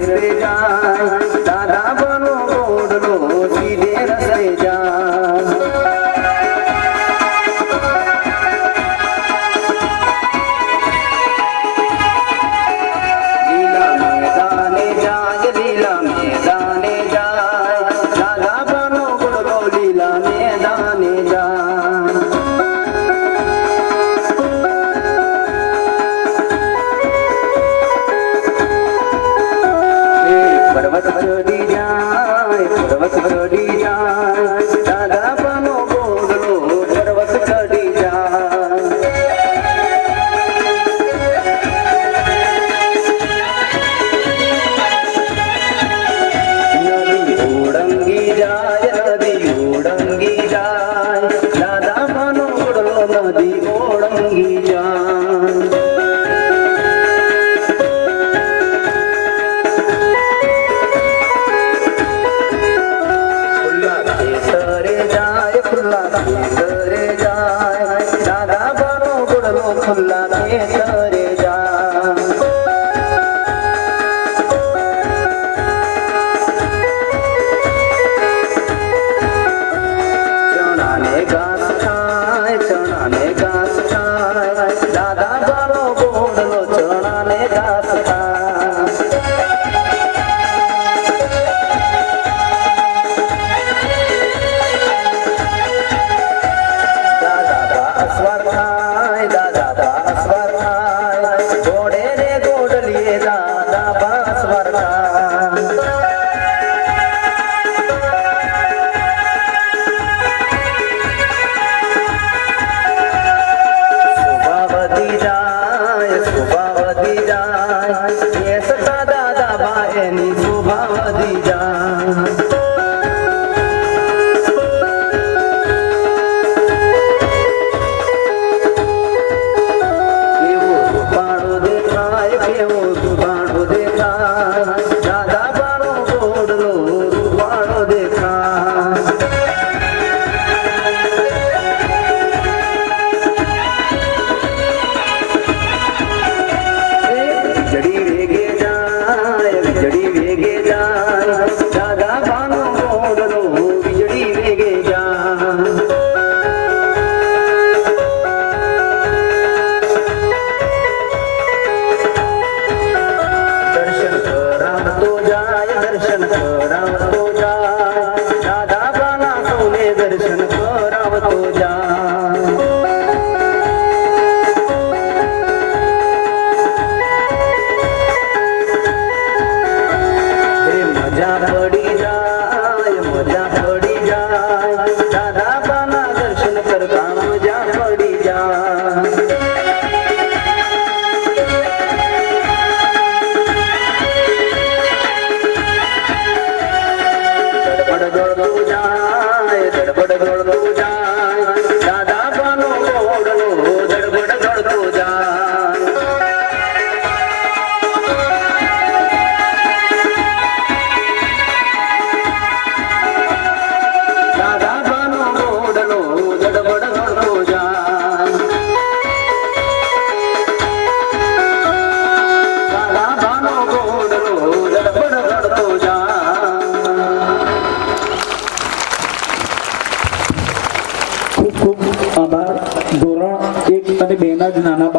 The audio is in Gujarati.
રસ્તે જાય દાદા બનો ગોડલો સીધે રસ્તે જાય લીલા મેદાને જાય લીલા મેદાને જાય દાદા બનો ગોડલો લીલા મેદાને જાય પર્વત ભરડી જાય દાદા બનો ગોડલો પર્વત ચડી જાય નદી ઓળંગી જાય દાદા બનો ગોડલો નદી ઓળંગી જાય દાદા બનો ગોડલો ખુલ્લા ખેતરે જાય ચણાને ઘાસ ખાય દાદા બનો ગોડલો ચણાને ઘાસ ખાય સ્વર ખાય ઘોડે રે ગોડલીએ દાદા બાસ્વર શોભા વધી જાય એ સતા દાદા બાએની શોભા વધી જાય દાદા બાનો ગોડલો રૂપાળો દેખાય વીજળી વેગે જાય દાદા બાનો ગોડલો વીજળી વેગે જાય દર્શન કરાવતો જાય દાદા બાના સૌને દર્શન કરાવતો જાય મજા પડી જાય દાદા બાના દર્શન કરતા મજા પડી જાય ધડબડ દોડતું જાય દાદા બાનો ગોડલો ધડબડ દોડતો જાય દાદા બાનો ગોડલો ધડબડ દોડતો જાય દાદા બાનો ગોડલો ધડબડ દોડતો જાય ખૂબ ખૂબ આભાર. ધોરણ 1 અને 2 ના જ નાના